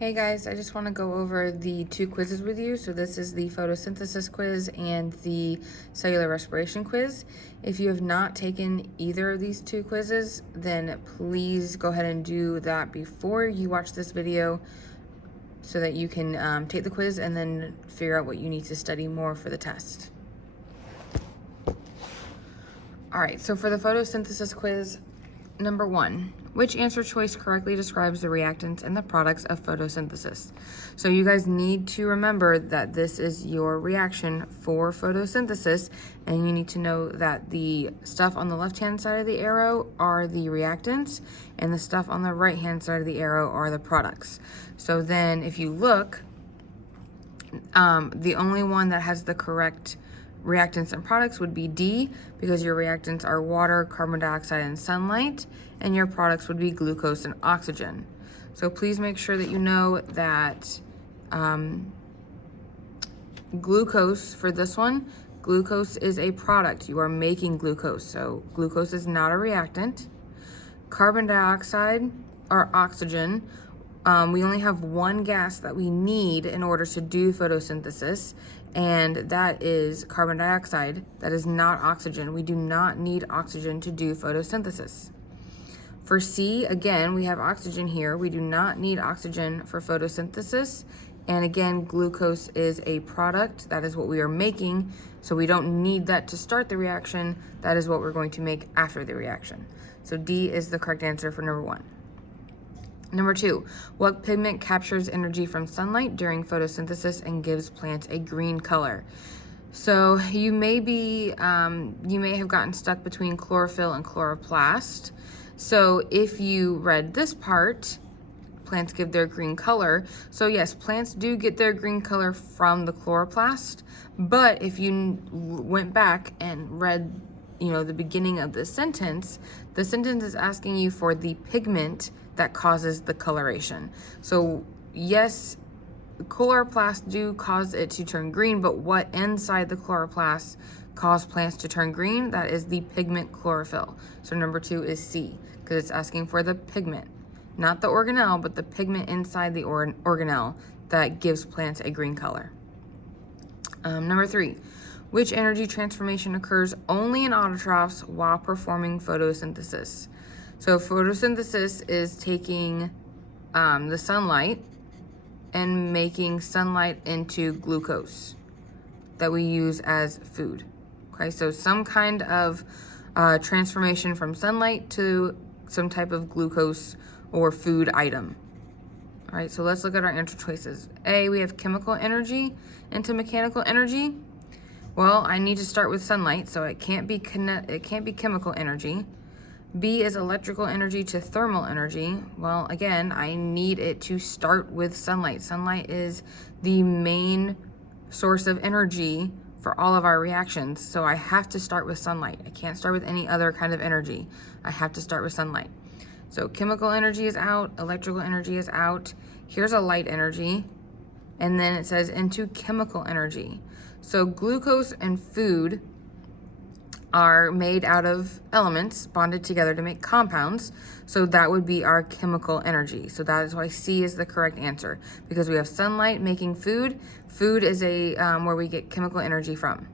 Hey guys, I just want to go over the two quizzes with you. So this is the photosynthesis quiz and the cellular respiration quiz. If you have not taken either of these two quizzes, then please go ahead and do that before you watch this video so that you can take the quiz and then figure out what you need to study more for the test. All right, so for the photosynthesis quiz, number 1, which answer choice correctly describes the reactants and the products of photosynthesis? So you guys need to remember that this is your reaction for photosynthesis, and you need to know that the stuff on the left-hand side of the arrow are the reactants, and the stuff on the right-hand side of the arrow are the products. So then if you look, the only one that has the correct reactants and products would be D, because your reactants are water, carbon dioxide, and sunlight, and your products would be glucose and oxygen. So please make sure that you know that glucose, for this one, glucose is a product. You are making glucose, so glucose is not a reactant. Carbon dioxide or oxygen, we only have one gas that we need in order to do photosynthesis, and that is carbon dioxide. That is not oxygen. We do not need oxygen to do photosynthesis. For C, again, we have oxygen here. We do not need oxygen for photosynthesis. And again, glucose is a product. That is what we are making. So we don't need that to start the reaction. That is what we're going to make after the reaction. So D is the correct answer for number 1. Number 2, what pigment captures energy from sunlight during photosynthesis and gives plants a green color? So you may have gotten stuck between chlorophyll and chloroplast. So if you read this part, plants give their green color. So yes, plants do get their green color from the chloroplast, but if you went back and read, the beginning of the sentence is asking you for the pigment that causes the coloration. So yes, chloroplasts do cause it to turn green, but what inside the chloroplast cause plants to turn green? That is the pigment chlorophyll. So number 2 is C, because it's asking for the pigment, not the organelle, but the pigment inside the organelle that gives plants a green color. Number 3, which energy transformation occurs only in autotrophs while performing photosynthesis? So photosynthesis is taking the sunlight and making sunlight into glucose that we use as food. Okay, so some kind of transformation from sunlight to some type of glucose or food item. All right, so let's look at our answer choices. A, we have chemical energy into mechanical energy. Well, I need to start with sunlight, so it can't be chemical energy. B is electrical energy to thermal energy. Well, again, I need it to start with sunlight. Sunlight is the main source of energy for all of our reactions, so I have to start with sunlight. I can't start with any other kind of energy. I have to start with sunlight. So chemical energy is out, electrical energy is out. Here's a light energy, and then it says into chemical energy. So glucose and food are made out of elements bonded together to make compounds. So that would be our chemical energy. So that is why C is the correct answer, because we have sunlight making food. Food is where we get chemical energy from.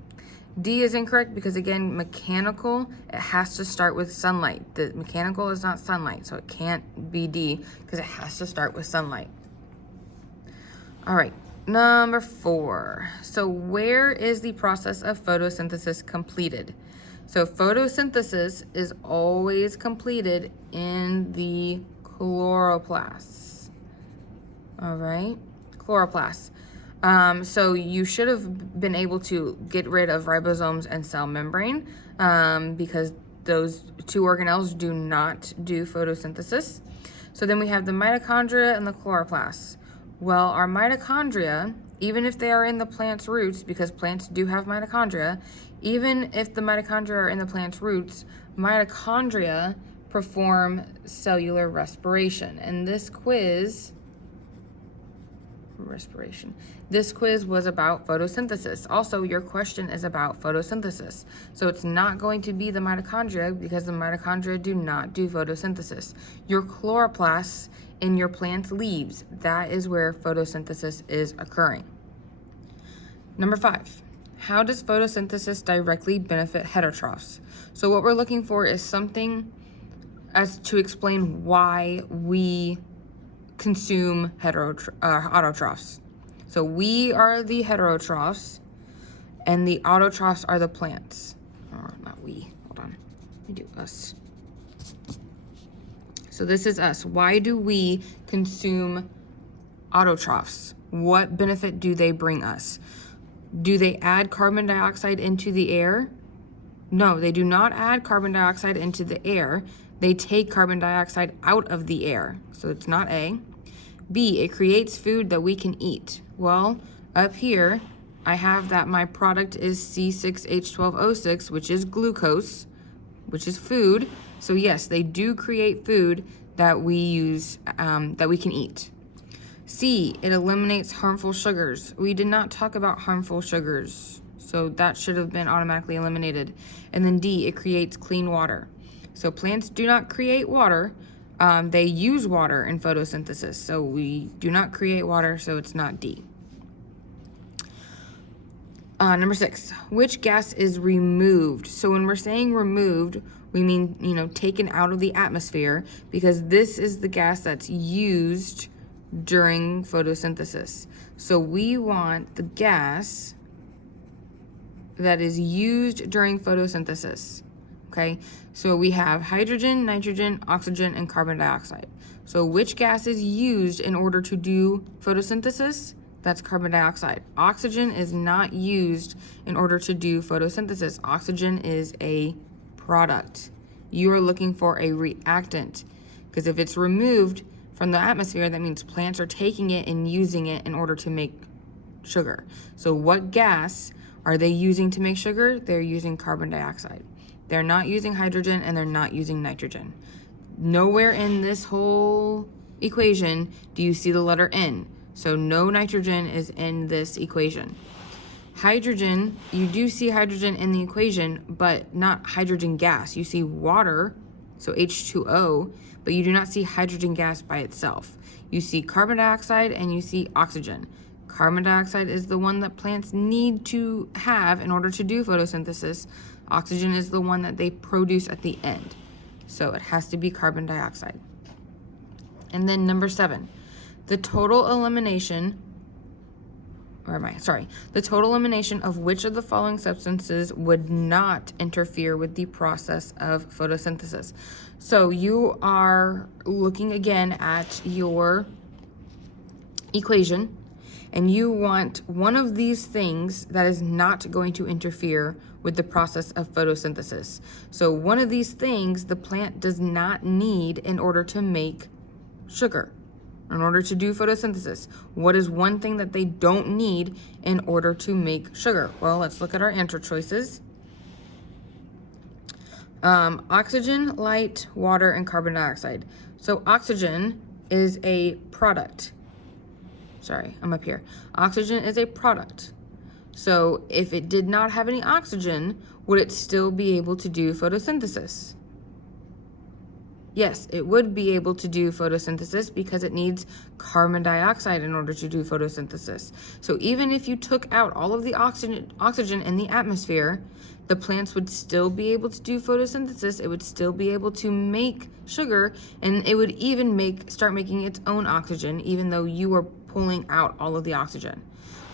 D is incorrect because, again, mechanical, it has to start with sunlight. The mechanical is not sunlight, so it can't be D because it has to start with sunlight. All right, number 4. So where is the process of photosynthesis completed? So photosynthesis is always completed in the chloroplasts. All right, chloroplasts. So you should have been able to get rid of ribosomes and cell membrane because those two organelles do not do photosynthesis. So then we have the mitochondria and the chloroplasts. Well, our mitochondria, even if they are in the plant's roots, because plants do have mitochondria, even if the mitochondria are in the plant's roots, mitochondria perform cellular respiration. And this quiz was about photosynthesis. Also, your question is about photosynthesis. So it's not going to be the mitochondria because the mitochondria do not do photosynthesis. Your chloroplasts in your plant's leaves. That is where photosynthesis is occurring. Number 5, how does photosynthesis directly benefit heterotrophs? So what we're looking for is something as to explain why we consume autotrophs. So we are the heterotrophs, and the autotrophs are the plants. Or not we, hold on, let me do us. So this is us. Why do we consume autotrophs? What benefit do they bring us? Do they add carbon dioxide into the air? No, they do not add carbon dioxide into the air. They take carbon dioxide out of the air. So it's not A. B, it creates food that we can eat. Well, up here, I have that my product is C6H12O6, which is glucose, which is food. So yes, they do create food that we use, that we can eat. C, it eliminates harmful sugars. We did not talk about harmful sugars, so that should have been automatically eliminated. And then D, it creates clean water. So plants do not create water. They use water in photosynthesis. So we do not create water, so it's not D. Number 6, which gas is removed? So when we're saying removed, we mean, taken out of the atmosphere, because this is the gas that's used during photosynthesis. So we want the gas that is used during photosynthesis. Okay, so we have hydrogen, nitrogen, oxygen, and carbon dioxide. So which gas is used in order to do photosynthesis? That's carbon dioxide. Oxygen is not used in order to do photosynthesis. Oxygen is a product. You are looking for a reactant, because if it's removed from the atmosphere, that means plants are taking it and using it in order to make sugar. So what gas are they using to make sugar? They're using carbon dioxide. They're not using hydrogen, and they're not using nitrogen. Nowhere in this whole equation do you see the letter N. So no nitrogen is in this equation. Hydrogen, you do see hydrogen in the equation, but not hydrogen gas. You see water, so H2O, but you do not see hydrogen gas by itself. You see carbon dioxide and you see oxygen. Carbon dioxide is the one that plants need to have in order to do photosynthesis. Oxygen is the one that they produce at the end. So it has to be carbon dioxide. And then number 7, the total elimination of which of the following substances would not interfere with the process of photosynthesis. So you are looking again at your equation, and you want one of these things that is not going to interfere with the process of photosynthesis. So one of these things the plant does not need in order to make sugar, in order to do photosynthesis. What is one thing that they don't need in order to make sugar? Well, let's look at our answer choices. Oxygen, light, water, and carbon dioxide. So oxygen is a product. Sorry, I'm up here. Oxygen is a product. So if it did not have any oxygen, would it still be able to do photosynthesis? Yes, it would be able to do photosynthesis because it needs carbon dioxide in order to do photosynthesis. So even if you took out all of the oxygen in the atmosphere, the plants would still be able to do photosynthesis. It would still be able to make sugar, and it would even start making its own oxygen, even though you were pulling out all of the oxygen.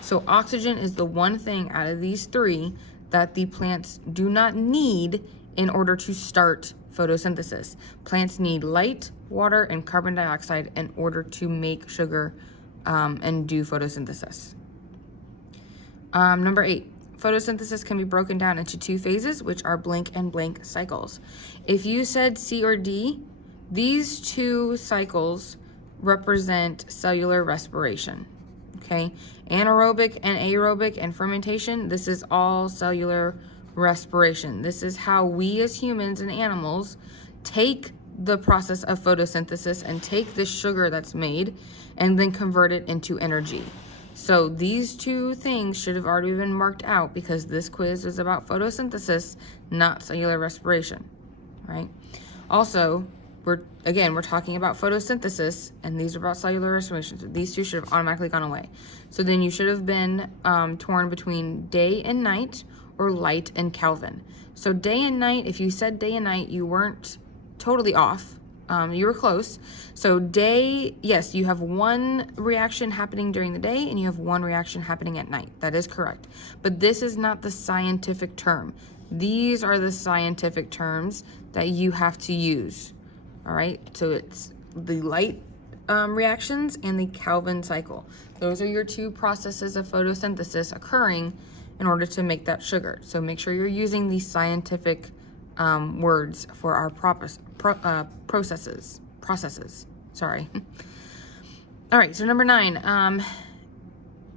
So oxygen is the one thing out of these 3 that the plants do not need in order to start photosynthesis. Plants need light, water, and carbon dioxide in order to make sugar and do photosynthesis. Number 8, photosynthesis can be broken down into 2 phases, which are blank and blank cycles. If you said C or D, these 2 cycles represent cellular respiration. Okay, anaerobic and aerobic and fermentation, this is all cellular respiration. This is how we as humans and animals take the process of photosynthesis and take this sugar that's made and then convert it into energy. So these 2 things should have already been marked out because this quiz is about photosynthesis, not cellular respiration, right? Also, we're talking about photosynthesis, and these are about cellular respiration. So these two should have automatically gone away. So then you should have been torn between day and night or light and Kelvin. So day and night, if you said day and night, you weren't totally off. You were close. So day, yes, you have one reaction happening during the day and you have one reaction happening at night. That is correct. But this is not the scientific term. These are the scientific terms that you have to use. All right, so it's the light reactions and the Kelvin cycle. Those are your two processes of photosynthesis occurring in order to make that sugar. So make sure you're using these scientific words for our processes. Sorry. All right, so number 9.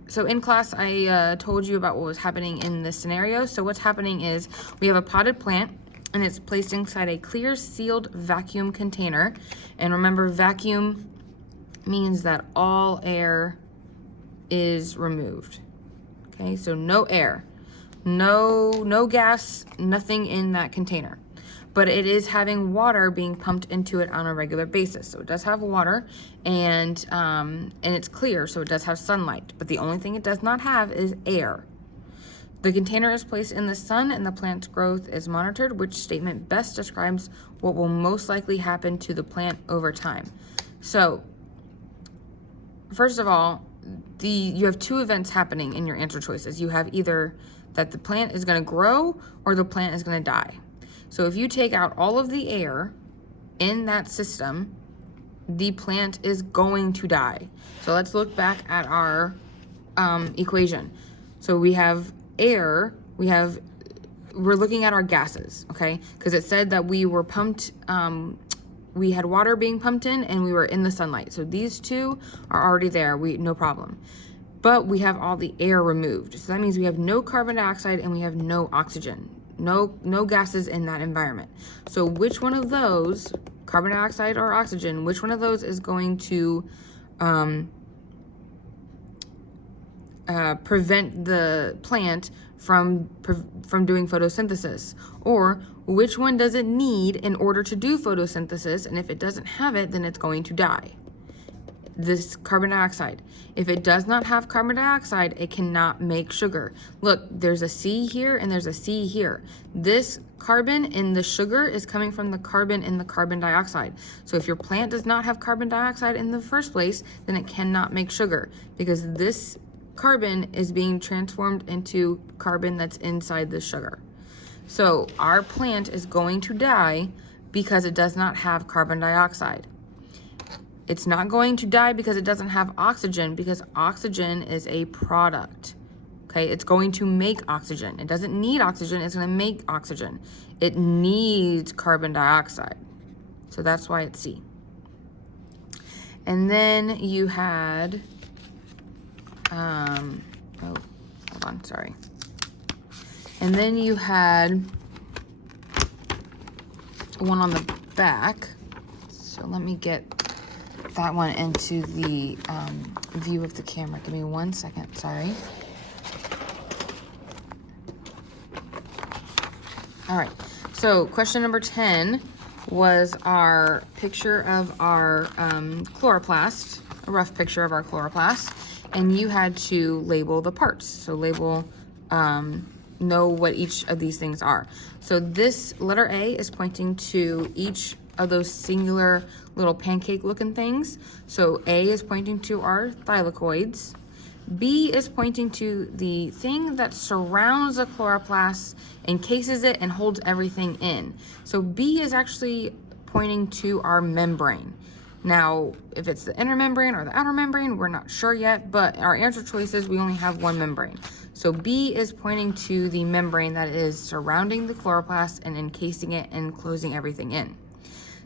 So in class, I told you about what was happening in this scenario. So what's happening is we have a potted plant, and it's placed inside a clear sealed vacuum container. And remember, vacuum means that all air is removed. Okay, so no air, no gas, nothing in that container. But it is having water being pumped into it on a regular basis. So it does have water, and it's clear, so it does have sunlight. But the only thing it does not have is air. The container is placed in the sun and the plant's growth is monitored. Which statement best describes what will most likely happen to the plant over time? So, first of all, you have two events happening in your answer choices. You have either that the plant is going to grow or the plant is going to die. So if you take out all of the air in that system, the plant is going to die. So let's look back at our equation. So we have air, we're looking at our gases, okay? Because it said that we were pumped, we had water being pumped in and we were in the sunlight. So these two are already there, no problem. But we have all the air removed. So that means we have no carbon dioxide and we have no oxygen, no gases in that environment. So which one of those, carbon dioxide or oxygen, which one of those is going to prevent the plant from doing photosynthesis? Or which one does it need in order to do photosynthesis? And if it doesn't have it, then it's going to die. This carbon dioxide. If it does not have carbon dioxide, it cannot make sugar. Look, there's a C here and there's a C here. This carbon in the sugar is coming from the carbon in the carbon dioxide. So if your plant does not have carbon dioxide in the first place, then it cannot make sugar, because this carbon is being transformed into carbon that's inside the sugar. So our plant is going to die because it does not have carbon dioxide. It's not going to die because it doesn't have oxygen, because oxygen is a product. Okay, it's going to make oxygen. It doesn't need oxygen, it's going to make oxygen. It needs carbon dioxide. So that's why it's C. And then you had, oh, hold on, sorry. And then you had one on the back. So let me get that one into the view of the camera. Give me 1 second, sorry. All right, so question number 10 was our picture of our chloroplast, a rough picture of our chloroplast, and you had to label the parts. So label, know what each of these things are. So this letter A is pointing to each of those singular little pancake looking things. So A is pointing to our thylakoids. B is pointing to the thing that surrounds the chloroplast, encases it, and holds everything in. So B is actually pointing to our membrane. Now, if it's the inner membrane or the outer membrane, we're not sure yet, but our answer choices, we only have one membrane. So B is pointing to the membrane that is surrounding the chloroplast and encasing it and closing everything in.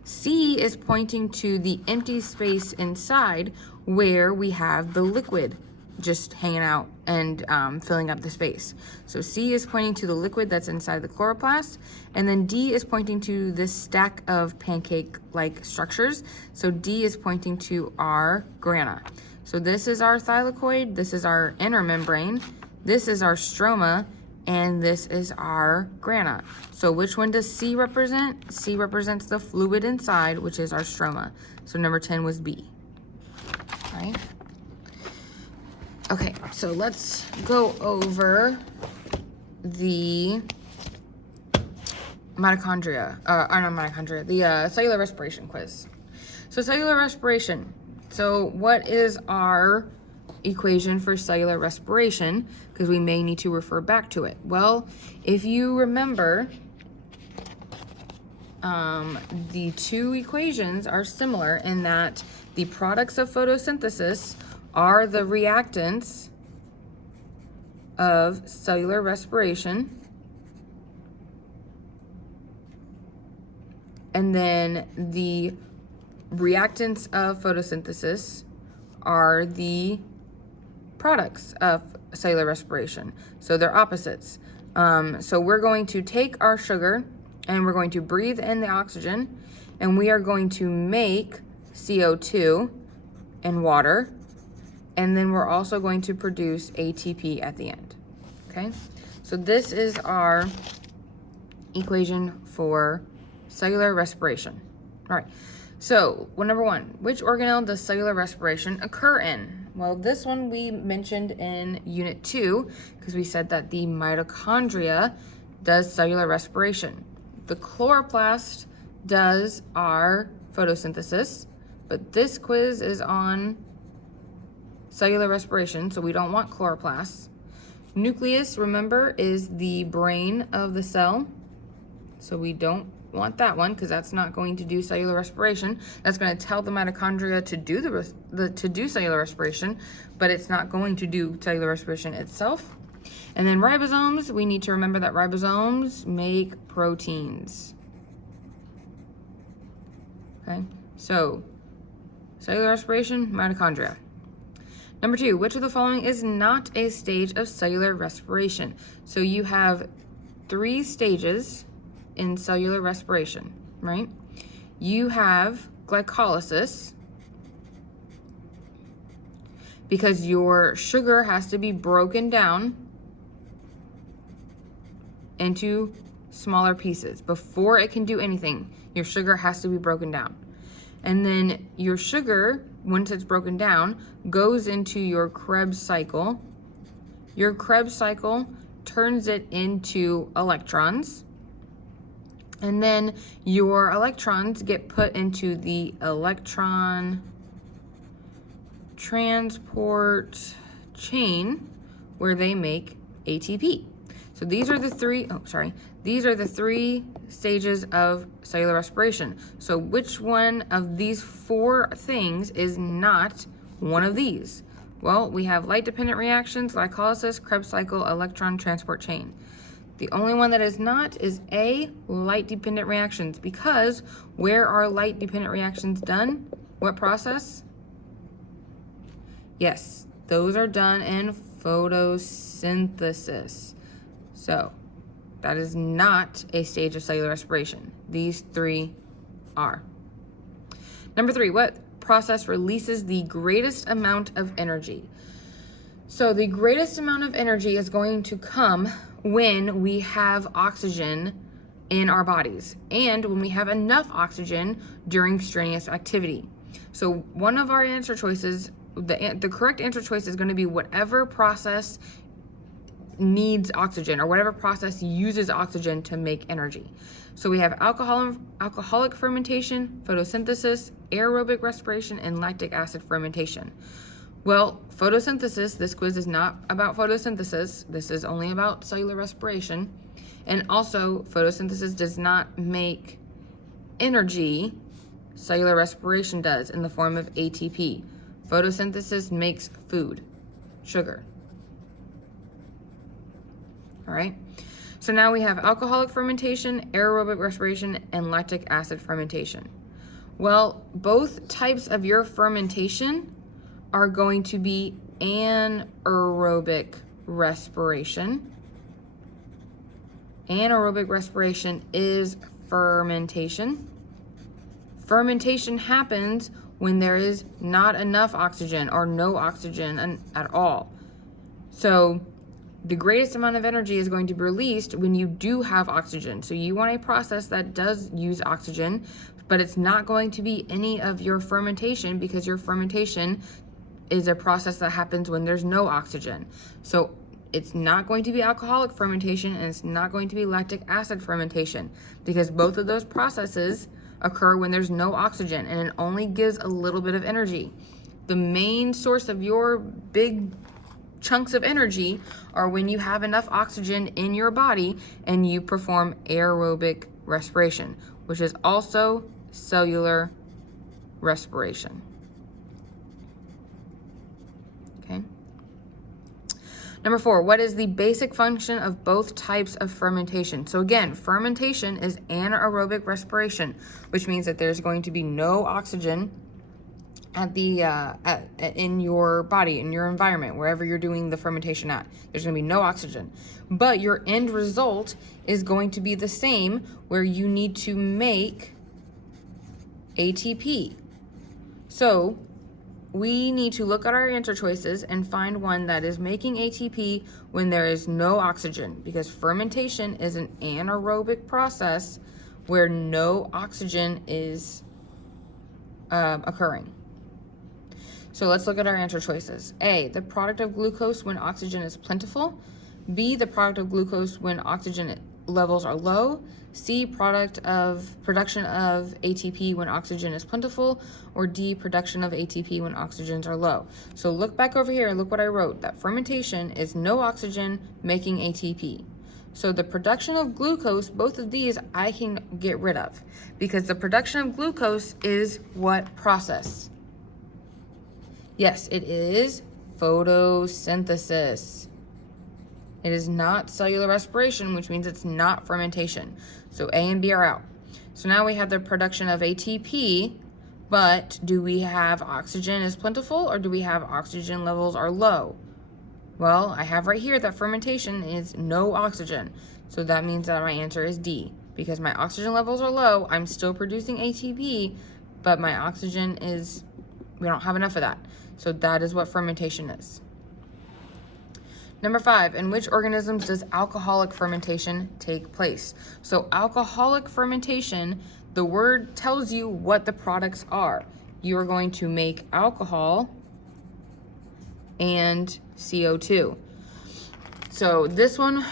C is pointing to the empty space inside where we have the liquid just hanging out and filling up the space. So C is pointing to the liquid that's inside the chloroplast, and then D is pointing to this stack of pancake-like structures. So D is pointing to our grana. So this is our thylakoid, this is our inner membrane, this is our stroma, and this is our grana. So which one does C represent? C represents the fluid inside, which is our stroma. So number 10 was B, right? Okay, so let's go over the mitochondria, not mitochondria, the cellular respiration quiz. So cellular respiration. So what is our equation for cellular respiration? Because we may need to refer back to it. Well, if you remember, the two equations are similar in that the products of photosynthesis are the reactants of cellular respiration, and then the reactants of photosynthesis are the products of cellular respiration. So they're opposites. So we're going to take our sugar and we're going to breathe in the oxygen, and we are going to make CO2 and water, and then we're also going to produce ATP at the end. Okay, so this is our equation for cellular respiration. All right, so number one, which organelle does cellular respiration occur in? Well, this one we mentioned in Unit 2 because we said that the mitochondria does cellular respiration. The chloroplast does our photosynthesis, but this quiz is on cellular respiration, so we don't want chloroplasts. Nucleus, remember, is the brain of the cell, so we don't want that one because that's not going to do cellular respiration. That's going to tell the mitochondria to do cellular respiration, but it's not going to do cellular respiration itself. And then ribosomes, we need to remember that ribosomes make proteins. Okay, so cellular respiration, mitochondria. Number two, which of the following is not a stage of cellular respiration? So you have 3 stages in cellular respiration, right? You have glycolysis, because your sugar has to be broken down into smaller pieces. Before it can do anything, your sugar has to be broken down. And then your sugar, once it's broken down, goes into your Krebs cycle. Your Krebs cycle turns it into electrons. And then your electrons get put into the electron transport chain where they make ATP. So these are the three stages of cellular respiration. So which one of these 4 things is not one of these? Well, we have light-dependent reactions, glycolysis, Krebs cycle, electron transport chain. The only one that is not is A, light-dependent reactions, because where are light-dependent reactions done? What process? Yes, those are done in photosynthesis. So that is not a stage of cellular respiration. These 3 are. Number 3, what process releases the greatest amount of energy? So the greatest amount of energy is going to come when we have oxygen in our bodies and when we have enough oxygen during strenuous activity. So one of our answer choices, the correct answer choice is going to be whatever process needs oxygen or whatever process uses oxygen to make energy. So we have alcoholic fermentation, photosynthesis, aerobic respiration, and lactic acid fermentation. Well, photosynthesis, this quiz is not about photosynthesis. This is only about cellular respiration. And also, photosynthesis does not make energy. Cellular respiration does in the form of ATP. Photosynthesis makes food, sugar. All right, so now we have alcoholic fermentation, aerobic respiration, and lactic acid fermentation. Well, both types of your fermentation are going to be anaerobic respiration. Anaerobic respiration is fermentation. Fermentation happens when there is not enough oxygen or no oxygen at all. So the greatest amount of energy is going to be released when you do have oxygen. So you want a process that does use oxygen, but it's not going to be any of your fermentation, because your fermentation is a process that happens when there's no oxygen. So it's not going to be alcoholic fermentation, and it's not going to be lactic acid fermentation, because both of those processes occur when there's no oxygen, and it only gives a little bit of energy. The main source of your big chunks of energy are when you have enough oxygen in your body and you perform aerobic respiration, which is also cellular respiration. Okay. Number 4, what is the basic function of both types of fermentation? So again, fermentation is anaerobic respiration, which means that there's going to be no oxygen at the in your body, in your environment, wherever you're doing the fermentation at. There's going to be no oxygen, but your end result is going to be the same, where you need to make ATP. So we need to look at our answer choices and find one that is making ATP when there is no oxygen, because fermentation is an anaerobic process where no oxygen is occurring. So let's look at our answer choices. A, the product of glucose when oxygen is plentiful. B, the product of glucose when oxygen levels are low. C, production of ATP when oxygen is plentiful. Or D, production of ATP when oxygens are low. So look back over here and look what I wrote, that fermentation is no oxygen making ATP. So the production of glucose, both of these I can get rid of, because the production of glucose is what process? Yes, it is photosynthesis. It is not cellular respiration, which means it's not fermentation. So A and B are out. So now we have the production of ATP, but do we have oxygen is plentiful, or do we have oxygen levels are low? Well, I have right here that fermentation is no oxygen. So that means that my answer is D. Because my oxygen levels are low, I'm still producing ATP, but my oxygen is, we don't have enough of that. So that is what fermentation is. Number 5, in which organisms does alcoholic fermentation take place? So alcoholic fermentation, the word tells you what the products are. You are going to make alcohol and CO2. So this one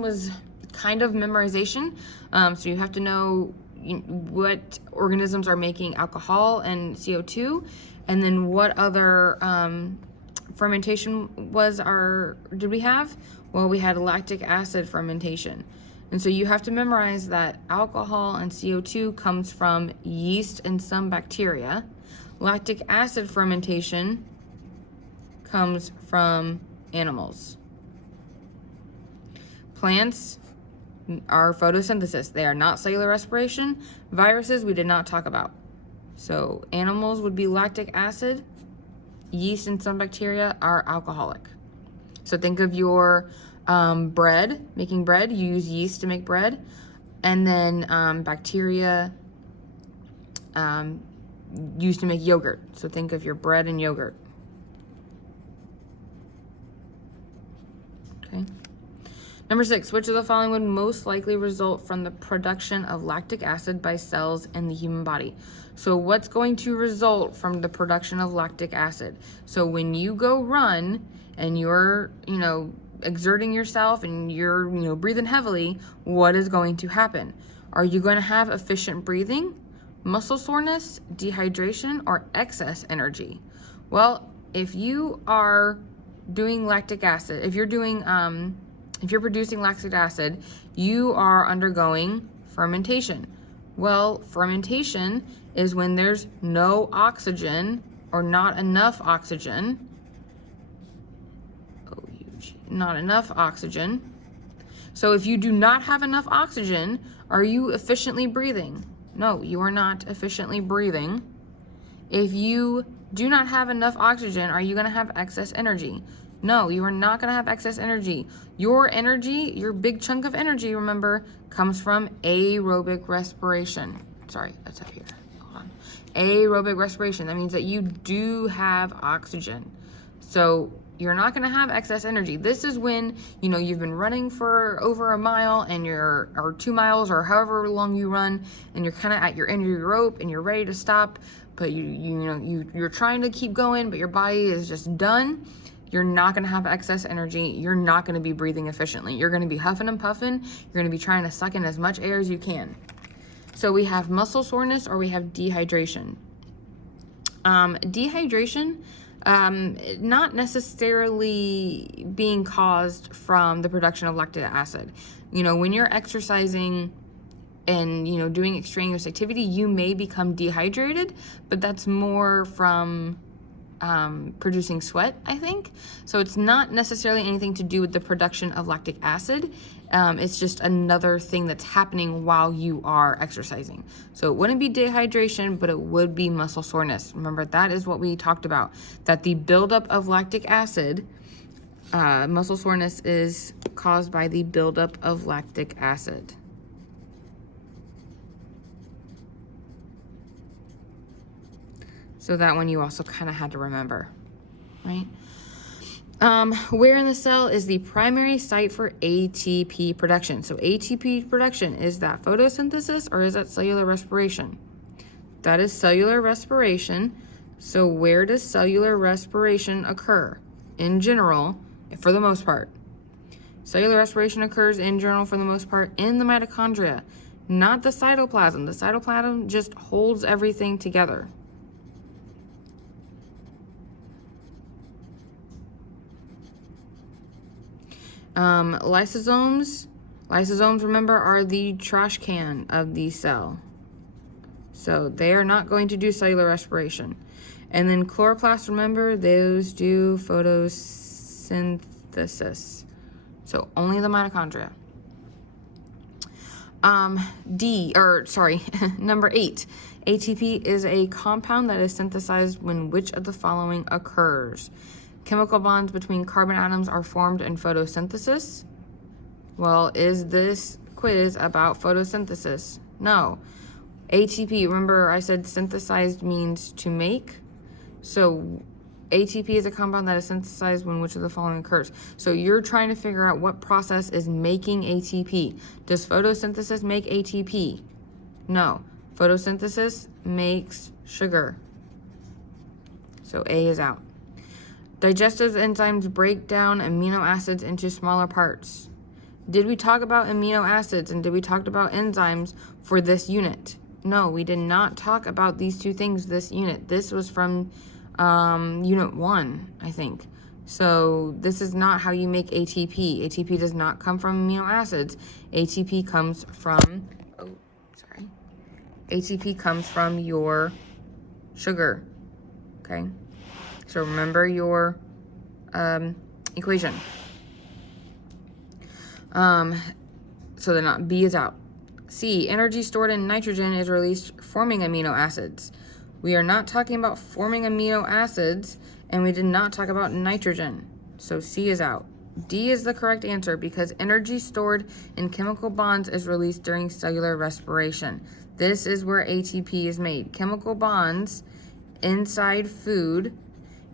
was kind of memorization. So you have to know what organisms are making alcohol and CO2, and then what other fermentation did we have? Well, we had lactic acid fermentation. And so you have to memorize that alcohol and CO2 comes from yeast and some bacteria. Lactic acid fermentation comes from animals. Plants are photosynthesis. They are not cellular respiration. Viruses we did not talk about. So animals would be lactic acid. Yeast and some bacteria are alcoholic. So think of your bread, making bread. You use yeast to make bread. And then bacteria used to make yogurt. So think of your bread and yogurt. Okay. Number 6, which of the following would most likely result from the production of lactic acid by cells in the human body? So what's going to result from the production of lactic acid? So when you go run and you're, exerting yourself and you're, breathing heavily, what is going to happen? Are you going to have efficient breathing, muscle soreness, dehydration, or excess energy? Well, if you are doing lactic acid, if you're producing lactic acid, you are undergoing fermentation. Well, fermentation is when there's no oxygen or not enough oxygen. Not enough oxygen. So if you do not have enough oxygen, are you efficiently breathing? No, you are not efficiently breathing. If you do not have enough oxygen, are you going to have excess energy? No, you are not going to have excess energy. Your energy, your big chunk of energy, remember, comes from aerobic respiration. Sorry, that's up here. Hold on. Aerobic respiration. That means that you do have oxygen. So you're not going to have excess energy. This is when, you know, you've been running for over a mile and or 2 miles or however long you run, and you're kind of at your end of your rope and you're ready to stop, but you're trying to keep going, but your body is just done. You're not going to have excess energy. You're not going to be breathing efficiently. You're going to be huffing and puffing. You're going to be trying to suck in as much air as you can. So we have muscle soreness or we have dehydration. Dehydration, not necessarily being caused from the production of lactic acid. You know, when you're exercising and, you know, doing extraneous activity, you may become dehydrated, but that's more from producing sweat, I think. So it's not necessarily anything to do with the production of lactic acid. It's just another thing that's happening while you are exercising. So it wouldn't be dehydration, but it would be muscle soreness. Remember, that is what we talked about, that the buildup of lactic acid, muscle soreness is caused by the buildup of lactic acid. So that one you also kind of had to remember, right? Where in the cell is the primary site for ATP production? So ATP production, is that photosynthesis or is that cellular respiration? That is cellular respiration. So where does cellular respiration occur? In general, for the most part. Cellular respiration occurs in general for the most part in the mitochondria, not the cytoplasm. The cytoplasm just holds everything together. Lysosomes, remember, are the trash can of the cell. So they are not going to do cellular respiration. And then chloroplasts, remember, those do photosynthesis. So only the mitochondria. Number 8. ATP is a compound that is synthesized when which of the following occurs? Chemical bonds between carbon atoms are formed in photosynthesis. Well, is this quiz about photosynthesis? No. ATP, remember I said synthesized means to make. So ATP is a compound that is synthesized when which of the following occurs. So you're trying to figure out what process is making ATP. Does photosynthesis make ATP? No. Photosynthesis makes sugar. So A is out. Digestive enzymes break down amino acids into smaller parts. Did we talk about amino acids and did we talk about enzymes for this unit? No, we did not talk about these two things this unit. This was from unit 1, I think. So this is not how you make ATP. ATP does not come from amino acids. ATP comes from, ATP comes from your sugar, okay? So remember your equation. So they're not, B is out. C, energy stored in nitrogen is released forming amino acids. We are not talking about forming amino acids, and we did not talk about nitrogen. So C is out. D is the correct answer because energy stored in chemical bonds is released during cellular respiration. This is where ATP is made. Chemical bonds inside food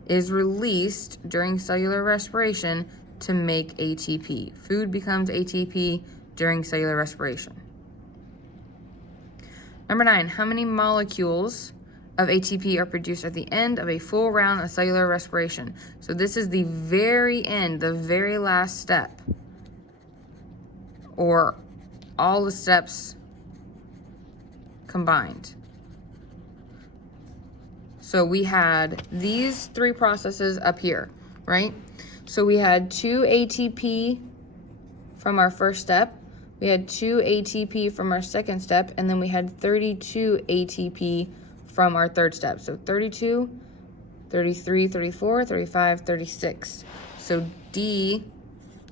is released during cellular respiration to make ATP. Food becomes ATP during cellular respiration. Number 9, how many molecules of ATP are produced at the end of a full round of cellular respiration? So this is the very end, the very last step, or all the steps combined. So we had these 3 processes up here, right? So we had 2 ATP from our first step, we had 2 ATP from our second step, and then we had 32 ATP from our third step. So 32, 33, 34, 35, 36. So D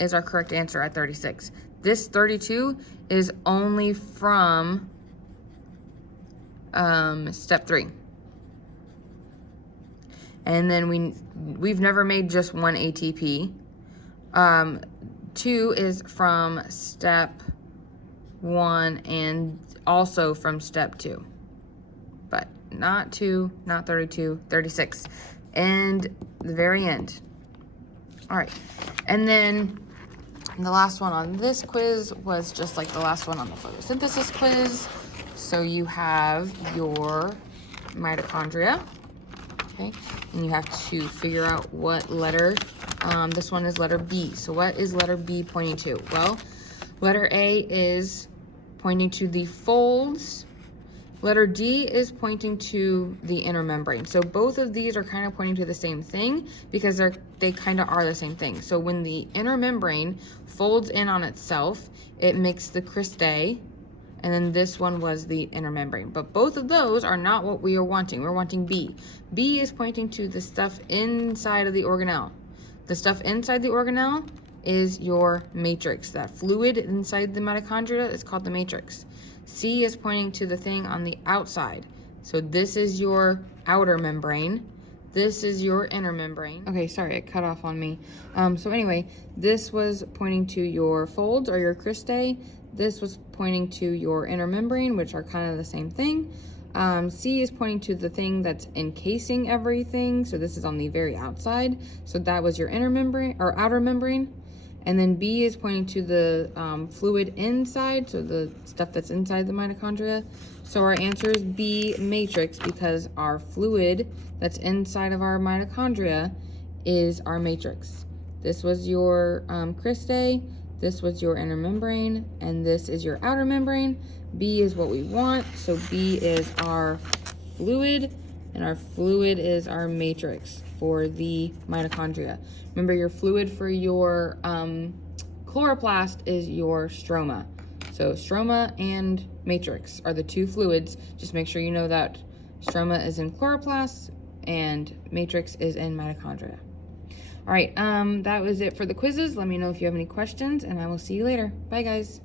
is our correct answer at 36. This 32 is only from step 3. And then we've never made just 1 ATP. 2 is from step 1 and also from step 2. But not 2, not 32, 36. And the very end. All right, and then the last one on this quiz was just like the last one on the photosynthesis quiz. So you have your mitochondria, okay? And you have to figure out what letter, this one is letter B. So what is letter B pointing to? Well, letter A is pointing to the folds. Letter D is pointing to the inner membrane. So both of these are kind of pointing to the same thing because they kind of are the same thing. So when the inner membrane folds in on itself, it makes the cristae, and then this one was the inner membrane. But both of those are not what we are wanting. We're wanting B. B is pointing to the stuff inside of the organelle. The stuff inside the organelle is your matrix. That fluid inside the mitochondria is called the matrix. C is pointing to the thing on the outside. So this is your outer membrane. This is your inner membrane. Okay, sorry, it cut off on me. So anyway, this was pointing to your folds or your cristae. This was pointing to your inner membrane, which are kind of the same thing. C is pointing to the thing that's encasing everything. So this is on the very outside. So that was your inner membrane or outer membrane. And then B is pointing to the fluid inside, so the stuff that's inside the mitochondria. So our answer is B, matrix, because our fluid that's inside of our mitochondria is our matrix. This was your cristae, this was your inner membrane, and this is your outer membrane. B is what we want, so B is our fluid, and our fluid is our matrix for the mitochondria. Remember, your fluid for your chloroplast is your stroma. So stroma and matrix are the two fluids. Just make sure you know that stroma is in chloroplast and matrix is in mitochondria. All right, that was it for the quizzes. Let me know if you have any questions, and I will see you later. Bye, guys.